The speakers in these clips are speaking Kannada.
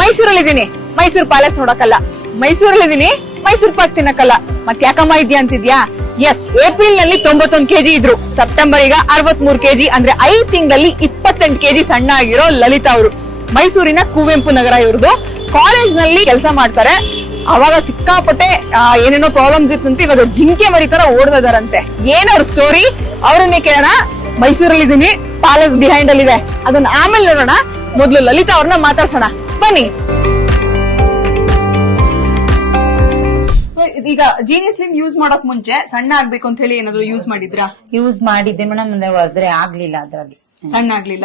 ಮೈಸೂರಲ್ಲಿದ್ದೀನಿ. ಮೈಸೂರು ಪ್ಯಾಲೇಸ್ ನೋಡಕ್ಕಲ್ಲ. ಮೈಸೂರಲ್ಲಿದ್ದೀನಿ, ಮೈಸೂರು ಪಾಕ್ ತಿನ್ನಕ್ಕಲ್ಲ. ಮತ್ ಯಾಕಮ್ಮ ಇದ್ಯಾ ಅಂತಿದ್ಯಾ? ಎಸ್ ಏಪ್ರಿಲ್ನಲ್ಲಿ ತೊಂಬತ್ತೊಂದು ಕೆಜಿ ಇದ್ರು. ಸೆಪ್ಟೆಂಬರ್ ಈಗ ಅರವತ್ಮೂರು ಕೆಜಿ, ಅಂದ್ರೆ ಐದ್ ತಿಂಗಳಲ್ಲಿ ಇಪ್ಪತ್ತೆಂಟು ಕೆಜಿ ಸಣ್ಣ ಆಗಿರೋ ಲಲಿತಾ ಅವರು. ಮೈಸೂರಿನ ಕುವೆಂಪು ನಗರ ಇವ್ರದ್ದು ಕಾಲೇಜ್ನಲ್ಲಿ ಕೆಲಸ ಮಾಡ್ತಾರೆ. ಅವಾಗ ಸಿಕ್ಕಾಪಟ್ಟೆ ಏನೇನೋ ಪ್ರಾಬ್ಲಮ್ಸ್ ಅಂತ ಇವಾಗ ಜಿಂಕೆ ಮರಿ ತರ ಓಡ್ತಿದಾರಂತೆ ಏನವ್ರ ಸ್ಟೋರಿ ಅವ್ರನ್ನೇ ಕೇಳೋಣ. ಮೈಸೂರಲ್ಲಿ ಇದೀನಿ ಪ್ಯಾಲೇಸ್ ಬಿಹೈಂಡ್ ಅಲ್ಲಿ ಇದೆ ಅದನ್ನ ಆಮೇಲೆ ನೋಡೋಣ. ಮೊದ್ಲು ಲಲಿತಾ ಅವ್ರನ್ನ ಮಾತಾಡ್ಸೋಣ. ಬನ್ನಿ. ಈಗ ಜೀನಿ ಸ್ಲಿಮ್ ಯೂಸ್ ಮಾಡಕ್ ಮುಂಚೆ ಸಣ್ಣ ಆಗ್ಬೇಕು ಅಂತ ಹೇಳಿ ಏನಾದ್ರು ಯೂಸ್ ಮಾಡಿದ್ರಾ? ಯೂಸ್ ಮಾಡಿದ್ದೆ ಮೇಡಮ್ ಅಂದ್ರೆ ಹೊರದ್ರೆ ಆಗ್ಲಿಲ್ಲ ಅದ್ರಲ್ಲಿ. ಸಣ್ಣ ಆಗ್ಲಿಲ್ಲ.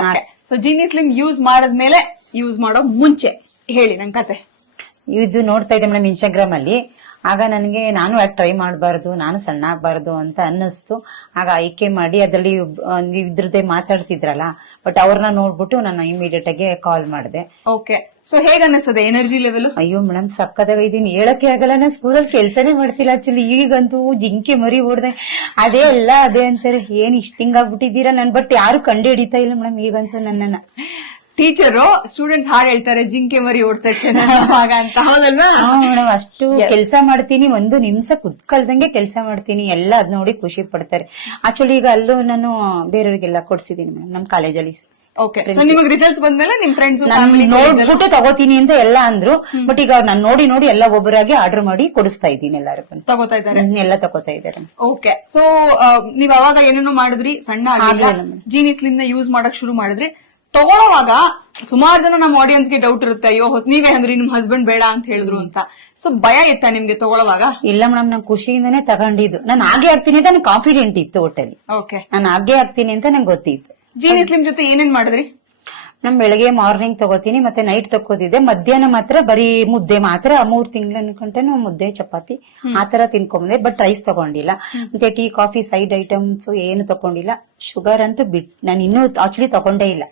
ಸೊ ಜೀನಿ ಸ್ಲಿಮ್ ಯೂಸ್ ಮಾಡದ್ಮೇಲೆ ಯೂಸ್ ಮಾಡೋ ಮುಂಚೆ. ಹೇಳಿ ನನ್ ಕತೆ. ಇದು ನೋಡ್ತಾ ಇದ್ದೆ ಮೇಡಮ್ ಇನ್ಸ್ಟಾಗ್ರಾಮ್ ಅಲ್ಲಿ. ಆಗ ನನಗೆ ನಾನು ಯಾಕೆ ಟ್ರೈ ಮಾಡಬಾರ್ದು? ನಾನು ಸಣ್ಣ ಆಗಬಾರ್ದು ಅಂತ ಅನ್ನಿಸ್ತು. ಆಗ ಆಯ್ಕೆ ಮಾಡಿ ಅದರಲ್ಲಿ ಇದ್ರದ್ದೇ ಮಾತಾಡ್ತಿದ್ರಲ್ಲ ಬಟ್ ಅವ್ರನ್ನ ನೋಡ್ಬಿಟ್ಟು ನಾನು ಇಮಿಡಿಯೇಟ್ ಆಗಿ ಕಾಲ್ ಮಾಡಿದೆ. ಓಕೆ ಸೊ ಹೇಗ ಅನ್ನಿಸ್ತದೆ ಎನರ್ಜಿ ಲೆವೆಲ್ ಅಯ್ಯೋ ಮೇಡಮ್ ಸಕ್ಕದಾಗ ಇದೀನಿ. ಹೇಳಕ್ಕೆ ಆಗಲ್ಲ. ನಾ ಸ್ಕೂಲಲ್ಲಿ ಕೆಲ್ಸನೇ ಮಾಡ್ತಿಲ್ಲ. ಆಕ್ಚುಲಿ ಈಗಂತೂ ಜಿಂಕೆ ಮರಿ ಓಡ್ದೆ. ಅದೇ ಎಲ್ಲ ಅದೇ ಅಂತಾರೆ. ಏನ್ ಇಷ್ಟಿಂಗ್ ಹಿಂಗಾಗ್ಬಿಟ್ಟಿದ್ದೀರಾ ನನ್ ಬಟ್ ಯಾರು ಕಂಡು ಹಿಡಿತಾ ಇಲ್ಲ ಮೇಡಮ್ ಈಗಂತೂ ನನ್ನನ್ನ. ಟೀಚರು ಸ್ಟೂಡೆಂಟ್ಸ್ ಹಾಡ್ ಹೇಳ್ತಾರೆ ಜಿಂಕೆ ಮರಿ ಓಡ್ತಾ ಅಂತ. ಹೌದಲ್ವಾ? ಮೇಡಮ್ ಅಷ್ಟು ಕೆಲಸ ಮಾಡ್ತೀನಿ ಒಂದು ನಿಮಿಷ ಕುತ್ಕೊಳ್ದಂಗೆ ಕೆಲಸ ಮಾಡ್ತೀನಿ ಎಲ್ಲ ಅದ್ ನೋಡಿ ಖುಷಿ ಪಡ್ತಾರೆ. ಆಕ್ಚುಲಿ ಈಗ ಅಲ್ಲೂ ನಾನು ಬೇರೆಯವ್ರಿಗೆಲ್ಲ ಕೊಡ್ಸಿದೀನಿ ಮೇಡಮ್ ನಮ್ ಕಾಲೇಜಲ್ಲಿ. ಓಕೆ ಸೊ ನಿಮಗೆ ರಿಸಲ್ಟ್ಸ್ ಬಂದ್ಮೇಲೆ ನಿಮ್ ಫ್ರೆಂಡ್ಸ್ ನೋಡ್ಬಿಟ್ಟು ತಗೋತೀನಿ ಅಂತ ಎಲ್ಲ ಅಂದ್ರು ಬಟ್ ಈಗ ನಾನು ನೋಡಿ ನೋಡಿ ಎಲ್ಲ ಒಬ್ಬರಾಗಿ ಆರ್ಡರ್ ಮಾಡಿ ಕೊಡಿಸ್ತಾ ಇದ್ದೀನಿ ಎಲ್ಲರಿಗೂ. ತಗೋತಾ ಇದ್ದಾರೆ? ಎಲ್ಲ ತಗೋತಾ ಇದ್ದಾರೆ. ಓಕೆ ಸೊ ನೀವ್ ಅವಾಗ ಏನೇನೋ ಮಾಡಿದ್ರಿ? ಸಣ್ಣ ಆಗಿಲ್ಲ ಆಗ್ಲಿಲ್ಲ? madam. ಜೀನಿ ಸ್ಲಿಮ್ನ ಯೂಸ್ ಮಾಡಕ್ ಶುರು ಮಾಡಿದ್ರಿ? ತಗೊಳ್ಳೋವಾಗ ಸುಮಾರು ಜನ ನಮ್ಮ ಆಡಿಯನ್ಸ್ಗೆ ಡೌಟ್ ಇರುತ್ತೆ ಅಯ್ಯೋ ನೀವೇ ಅಂದ್ರೆ ನಿಮ್ ಹಸ್ಬೆಂಡ್ ಬೇಡ ಅಂತ ಹೇಳಿದ್ರು ಅಂತ. ಸೊ ಭಯ ಇತ್ತ ನಿಮ್ಗೆ ತಗೊಳ್ಳೋವಾಗ ಇಲ್ಲ ಮೇಡಮ್ ನಾನು ಖುಷಿಯಿಂದನೇ ತಗೊಂಡಿದ್ದು. ನಾನು ಹಾಗೆ ಆಗ್ತೀನಿ ಅಂತ ನನಗೆ ಕಾನ್ಫಿಡೆಂಟ್ ಇತ್ತು ಹೋಟೆಲ್ ಓಕೆ ನಾನು ಹಾಗೆ ಆಗ್ತೀನಿ ಅಂತ ನಂಗೆ ಗೊತ್ತಿತ್ತು. ಜೀನಿ ಸ್ಲಿಮ್ ಜೊತೆ ಏನೇನ್ ಮಾಡಿದ್ರಿ? ನಮ್ ಬೆಳಗ್ಗೆ ಮಾರ್ನಿಂಗ್ ತಗೋತೀನಿ ಮತ್ತೆ ನೈಟ್ ತಗೋತಿದ್ದೆ ಮಧ್ಯಾಹ್ನ ಮಾತ್ರ ಬರೀ ಮುದ್ದೆ ಮಾತ್ರ ಮೂರ್ ತಿಂಗಳ ಅನ್ಕೊಂಟೇನು ಮುದ್ದೆ ಚಪಾತಿ ಆತರ ತಿನ್ಕೊಂಬಂದೆ ಬಟ್ ರೈಸ್ ತಗೊಂಡಿಲ್ಲ. ಮತ್ತೆ ಟೀ ಕಾಫಿ ಸೈಡ್ ಐಟಮ್ಸ್ ಏನು ತಗೊಂಡಿಲ್ಲ. ಶುಗರ್ ಅಂತೂ ಬಿಟ್ ನಾನು ಇನ್ನೂ ಆಕ್ಚುಲಿ ತಗೊಂಡೇ ಇಲ್ಲ.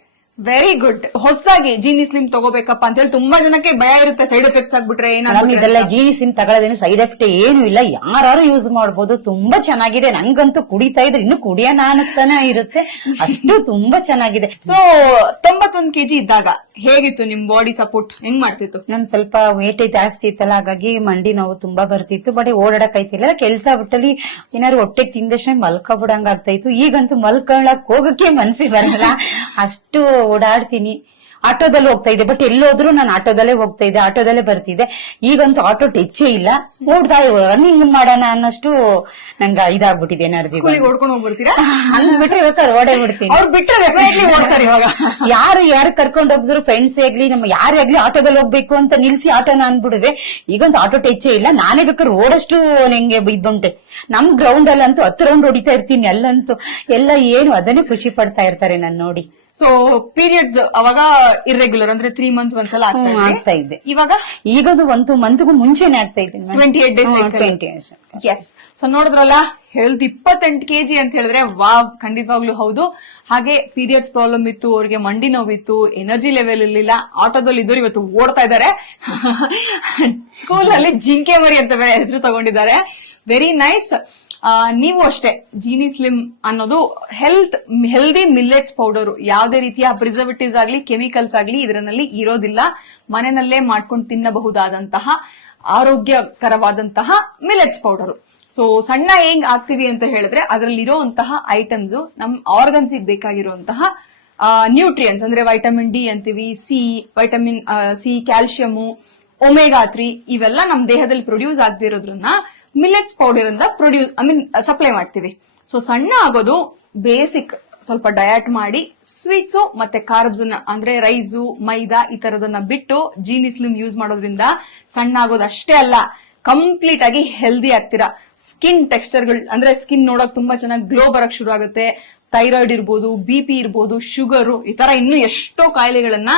ವೆರಿ ಗುಡ್ ಹೊಸದಾಗಿ ಜೀನಿ ಸ್ಲಿಮ್ ತಗೋಬೇಕಪ್ಪ ಅಂತ ಹೇಳಿ ತುಂಬಾ ಜನಕ್ಕೆ ಭಯ ಇರುತ್ತೆ ಸೈಡ್ ಎಫೆಕ್ಟ್ಸ್ ಆಗ್ಬಿಟ್ರೆ ಏನಾದ್ರೆ ಇದೆಲ್ಲ ಜೀನಿ ಸ್ಲಿಮ್ ತಗೊಳ್ಳೋದೇನು ಸೈಡ್ ಎಫೆಕ್ಟ್ ಏನು ಇಲ್ಲ. ಯಾರು ಯೂಸ್ ಮಾಡಬಹುದು ತುಂಬಾ ಚೆನ್ನಾಗಿದೆ. ನಂಗಂತೂ ಕುಡಿತಾ ಇದ್ರೆ ಇನ್ನು ಕುಡಿಯೋಣ ಅನಿಸ್ತಾನೆ ಇರುತ್ತೆ. ಅಷ್ಟು ತುಂಬಾ ಚೆನ್ನಾಗಿದೆ. ಸೊ ತೊಂಬತ್ತೊಂದು ಕೆಜಿ ಇದ್ದಾಗ ಹೇಗಿತ್ತು ನಿಮ್ ಬಾಡಿ ಸಪೋರ್ಟ್ ಹೆಂಗ್ ಮಾಡ್ತಿತ್ತು? ನಮ್ ಸ್ವಲ್ಪ ವೇಟ್ ಜಾಸ್ತಿ ಇತ್ತಲ್ಲ ಹಾಗಾಗಿ ಮಂಡಿ ನೋವು ತುಂಬಾ ಬರ್ತಿತ್ತು. ಬಟ್ ಓಡಾಡಕ್ ಆಯ್ತಿಲ್ಲ. ಕೆಲ್ಸ ಬಿಟ್ಟಲ್ಲಿ ಏನಾದ್ರು ಹೊಟ್ಟೆ ತಿಂದಷ್ಟೇ ಮಲ್ಕೊಬಿಡಂಗ ಆಗ್ತಾ ಇತ್ತು. ಈಗಂತೂ ಮಲ್ಕೊಳಕ್ ಹೋಗಕ್ಕೆ ಮನ್ಸಿ ಬರಲ್ಲ. ಅಷ್ಟು ಓಡಾಡ್ತೀನಿ. ಆಟೋದಲ್ಲಿ ಹೋಗ್ತಾ ಇದ್ದೆ. ಬಟ್ ಎಲ್ಲೋದ್ರು ನಾನು ಆಟೋದಲ್ಲೇ ಹೋಗ್ತಾ ಇದ್ದೆ. ಆಟೋದಲ್ಲೇ ಬರ್ತಿದ್ದೆ. ಈಗಂತೂ ಆಟೋ ಟೆಚ್ಚೇ ಇಲ್ಲ. ಓಡ್ತಾ ರನ್ನಿಂಗ್ ಮಾಡೋಣ ಅನ್ನಷ್ಟು ನಂಗೆ ಇದಾಗ್ಬಿಟ್ಟಿದೆ ಎನರ್ಜಿ ಸ್ಕೂಲಿಗೆ ಓಡ್ಕೊಂಡು ಹೋಗ್ಬಿಡ್ತೀರಾ? ಅಲ್ಲಿ ಬಿಟ್ರೆ ಬೇಕಾದ್ರೆ ಓಡೇ ಬಿಡ್ತೀನಿ. ಅವ್ರು ಬಿಟ್ರೆ ಡೆಫಿನೆಟ್ಲಿ ಓಡ್ತಾರೆ ಇವಾಗ. ಯಾರು ಯಾರು ಕರ್ಕೊಂಡು ಹೋಗಿದ್ರು ಫ್ರೆಂಡ್ಸ್ ಆಗ್ಲಿ ನಮ್ಮ ಯಾರೇ ಆಗ್ಲಿ ಆಟೋದಲ್ಲಿ ಹೋಗ್ಬೇಕು ಅಂತ ನಿಲ್ಸಿ ಆಟೋನ ಅನ್ಬಿಡುವೆ ಈಗಂತೂ ಆಟೋ ಟೆಚ್ಚೇ ಇಲ್ಲ. ನಾನೇ ಬೇಕಾದ್ರೆ ಓಡಷ್ಟು ನಂಗೆ ಇದ್ದುಂಟೆ ನಮ್ ಗ್ರೌಂಡ್ ಅಲ್ಲಂತೂ ಹತ್ತು ರೌಂಡ್ ಹೊಡಿತಾ ಇರ್ತೀನಿ. ಅಲ್ಲಂತೂ ಎಲ್ಲ ಏನು ಅದನ್ನೇ ಖುಷಿ ಪಡ್ತಾ ಇರ್ತಾರೆ ನಾನು ನೋಡಿ. ಸೊ ಪೀರಿಯಡ್ಸ್ ಅವಾಗ ಇರ್ರೆಗ್ಯುಲರ್ ಅಂದ್ರೆ ತ್ರೀ ಮಂತ್ಸ್ ಒಂದ್ಸಲ ಹ್ಮ್, ಇದ್ರಿ. ಆಗ್ತಾ ಇದ್ದೆ ಇವಾಗ ಈಗದು ಒಂದು ಮಂತ್ಗೂ ಮುಂಚೆನೆ ಆಗ್ತಾ ಇದೆ twenty eight days yes so ನೋಡಿದ್ರಲ್ಲ ಹೆಲ್ತ್ ಇಪ್ಪತ್ತೆಂಟು ಕೆಜಿ ಅಂತ ಹೇಳಿದ್ರೆ ವಾವ್ ಖಂಡಿತವಾಗ್ಲೂ ಹೌದು. ಹಾಗೆ ಪೀರಿಯಡ್ಸ್ ಪ್ರಾಬ್ಲಮ್ ಇತ್ತು ಅವ್ರಿಗೆ ಮಂಡಿ ನೋವಿತ್ತು ಎನರ್ಜಿ ಲೆವೆಲ್ ಇರ್ಲಿಲ್ಲ ಆಟೋದಲ್ಲಿ ಇದ್ದವ್ರು ಇವತ್ತು ಓಡ್ತಾ ಇದ್ದಾರೆ. ಸ್ಕೂಲ್ ಅಲ್ಲಿ ಜಿಂಕೆ ಮರಿ ಅಂತ ಹೆಸರು ತಗೊಂಡಿದ್ದಾರೆ. ವೆರಿ ನೈಸ್ ನೀವು ಅಷ್ಟೇ ಜೀನಿ ಸ್ಲಿಮ್ ಅನ್ನೋದು ಹೆಲ್ತ್ ಹೆಲ್ದಿ ಮಿಲ್ಲೆಟ್ಸ್ ಪೌಡರ್ ಯಾವುದೇ ರೀತಿಯ ಪ್ರಿಸರ್ವೇಟಿವ್ಸ್ ಆಗಲಿ ಕೆಮಿಕಲ್ಸ್ ಆಗಲಿ ಇದರಲ್ಲಿ ಇರೋದಿಲ್ಲ. ಮನೆಯಲ್ಲೇ ಮಾಡ್ಕೊಂಡು ತಿನ್ನಬಹುದಾದಂತಹ ಆರೋಗ್ಯಕರವಾದಂತಹ ಮಿಲೆಟ್ಸ್ ಪೌಡರ್ ಸೊ ಸಣ್ಣ ಹೆಂಗ್ ಆಗ್ತೀವಿ ಅಂತ ಹೇಳಿದ್ರೆ ಅದರಲ್ಲಿರುವಂತಹ ಐಟಮ್ಸ್ ನಮ್ ಆರ್ಗನ್ಸ್ ಬೇಕಾಗಿರುವಂತಹ ನ್ಯೂಟ್ರಿಯನ್ಸ್ ಅಂದ್ರೆ ವೈಟಮಿನ್ ಡಿ ಅಂತೀವಿ C vitamin C calcium omega three ಇವೆಲ್ಲ ನಮ್ ದೇಹದಲ್ಲಿ ಪ್ರೊಡ್ಯೂಸ್ ಆಗದಿರೋದ್ರನ್ನ ಮಿಲೆಟ್ಸ್ ಪೌಡರ್ ಇಂದ ಪ್ರೊಡ್ಯೂಸ್ ಐ ಮೀನ್ ಸಪ್ಲೈ ಮಾಡ್ತೀವಿ. ಸೊ ಸಣ್ಣ ಆಗೋದು ಬೇಸಿಕ್ ಸ್ವಲ್ಪ ಡಯಟ್ ಮಾಡಿ ಸ್ವೀಟ್ಸು ಮತ್ತೆ ಕಾರ್ಬ್ಸ್ ಅಂದ್ರೆ ರೈಸು ಮೈದಾ ಈ ತರದನ್ನ ಬಿಟ್ಟು ಜೀನಿ ಸ್ಲಿಮ್ ಯೂಸ್ ಮಾಡೋದ್ರಿಂದ ಸಣ್ಣ ಆಗೋದು ಅಷ್ಟೇ ಅಲ್ಲ ಕಂಪ್ಲೀಟ್ ಆಗಿ ಹೆಲ್ದಿ ಆಗ್ತೀರಾ. ಸ್ಕಿನ್ ಟೆಕ್ಸ್ಚರ್ಗಳು ಅಂದ್ರೆ ಸ್ಕಿನ್ ನೋಡಕ್ ತುಂಬಾ ಚೆನ್ನಾಗಿ ಗ್ಲೋ ಬರಕ್ ಶುರು ಆಗುತ್ತೆ. ಥೈರಾಯ್ಡ್ ಇರ್ಬೋದು ಬಿ ಪಿ ಇರ್ಬೋದು ಶುಗರು ಈ ತರ ಇನ್ನೂ ಎಷ್ಟೋ ಕಾಯಿಲೆಗಳನ್ನ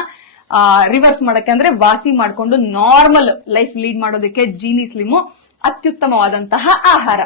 ರಿವರ್ಸ್ ಮಾಡಕ್ಕೆ ಅಂದ್ರೆ ವಾಸಿ ಮಾಡ್ಕೊಂಡು ನಾರ್ಮಲ್ ಲೈಫ್ ಲೀಡ್ ಮಾಡೋದಕ್ಕೆ ಜೀನಿ ಸ್ಲಿಮು ಅತ್ಯುತ್ತಮವಾದಂತಹ ಆಹಾರ.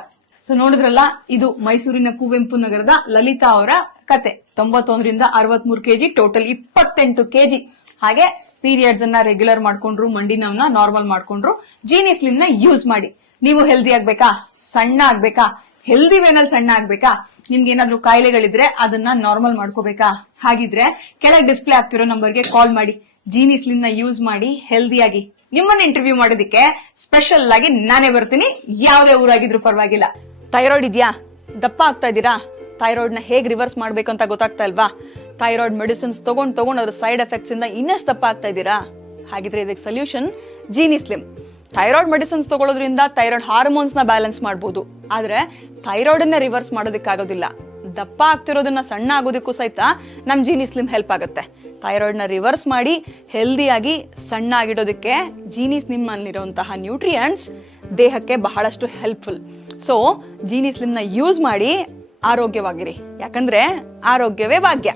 ಸೊ ನೋಡಿದ್ರಲ್ಲ, ಇದು ಮೈಸೂರಿನ ಕುವೆಂಪು ನಗರದ ಲಲಿತಾ ಅವರ ಕತೆ. ತೊಂಬತ್ತೊಂದರಿಂದ ಅರವತ್ಮೂರು ಕೆಜಿ, ಟೋಟಲ್ ಇಪ್ಪತ್ತೆಂಟು ಕೆಜಿ. ಹಾಗೆ ಪೀರಿಯಡ್ಸ್ ಅನ್ನ ರೆಗ್ಯುಲರ್ ಮಾಡ್ಕೊಂಡ್ರು ಮಂಡಿ ನೋವ್ನ ನಾರ್ಮಲ್ ಮಾಡ್ಕೊಂಡ್ರು ಜೀನಿಸ್ಲಿನ್ನ ಯೂಸ್ ಮಾಡಿ. ನೀವು ಹೆಲ್ದಿ ಆಗ್ಬೇಕಾ? ಸಣ್ಣ ಆಗ್ಬೇಕಾ? ಹೆಲ್ದಿ ವೇನಲ್ಲಿ ಸಣ್ಣ ಆಗ್ಬೇಕಾ? ನಿಮ್ಗೆ ಏನಾದ್ರು ಕಾಯಿಲೆಗಳಿದ್ರೆ ಅದನ್ನ ನಾರ್ಮಲ್ ಮಾಡ್ಕೋಬೇಕಾ? ಹಾಗಿದ್ರೆ ಕೆಳಗೆ ಡಿಸ್ಪ್ಲೇ ಆಗ್ತಿರೋ ನಂಬರ್ಗೆ ಕಾಲ್ ಮಾಡಿ. ಜೀನಿಸ್ಲಿನ್ನ ಯೂಸ್ ಮಾಡಿ ಹೆಲ್ದಿಯಾಗಿ ನಿಮ್ಮನ್ನ ಇಂಟರ್ವ್ಯೂ ಮಾಡೋದಕ್ಕೆ ಸ್ಪೆಷಲ್ ಆಗಿ ನಾನೇ ಬರ್ತೀನಿ. ಯಾವ್ದೇ ಊರಾಗಿದ್ರು ಪರವಾಗಿಲ್ಲ. ಥೈರಾಯ್ಡ್ ಇದೆಯಾ? ದಪ್ಪ ಆಗ್ತಾ ಇದ್ದೀರಾ? ಥೈರಾಯ್ಡ್ನ ಹೇಗೆ ರಿವರ್ಸ್ ಮಾಡ್ಬೇಕು ಅಂತ ಗೊತ್ತಾಗ್ತಾ ಇಲ್ವಾ? ಥೈರಾಯ್ಡ್ ಮೆಡಿಸಿನ್ಸ್ ತಗೊಂಡ್ ತಗೊಂಡ್ ಅದ್ರ ಸೈಡ್ ಎಫೆಕ್ಟ್ಸ್ ಇಂದ ಇನ್ನಷ್ಟು ದಪ್ಪ ಆಗ್ತಾ ಇದ್ದೀರಾ? ಹಾಗಿದ್ರೆ ಇದಕ್ಕೆ solution Genie Slim thyroid medicines ತಗೊಳ್ಳೋದ್ರಿಂದ thyroid ಹಾರ್ಮೋನ್ಸ್ನ ಬ್ಯಾಲೆನ್ಸ್ ಮಾಡಬಹುದು ಆದ್ರೆ ಥೈರಾಯ್ಡ್ ಅನ್ನ ರಿವರ್ಸ್ ಮಾಡೋದಕ್ಕಾಗೋದಿಲ್ಲ. ದಪ್ಪ ಆಗ್ತಿರೋದನ್ನ ಸಣ್ಣ ಆಗೋದಕ್ಕೂ ಸಹಿತ ನಮ್ ಜೀನಿ ಸ್ಲಿಮ್ ಹೆಲ್ಪ್ ಆಗುತ್ತೆ. ಥೈರಾಯ್ಡ್ನ ರಿವರ್ಸ್ ಮಾಡಿ ಹೆಲ್ದಿಯಾಗಿ ಸಣ್ಣ ಆಗಿಡೋದಕ್ಕೆ ಜೀನಿ ಸ್ಲಿಮ್ ನಲ್ಲಿರುವಂತಹ ನ್ಯೂಟ್ರಿಯೆಂಟ್ಸ್ ದೇಹಕ್ಕೆ ಬಹಳಷ್ಟು ಹೆಲ್ಪ್ಫುಲ್. ಸೊ ಜೀನಿ ಸ್ಲಿಮ್ನ ಯೂಸ್ ಮಾಡಿ ಆರೋಗ್ಯವಾಗಿರಿ. ಯಾಕಂದ್ರೆ ಆರೋಗ್ಯವೇ ಭಾಗ್ಯ.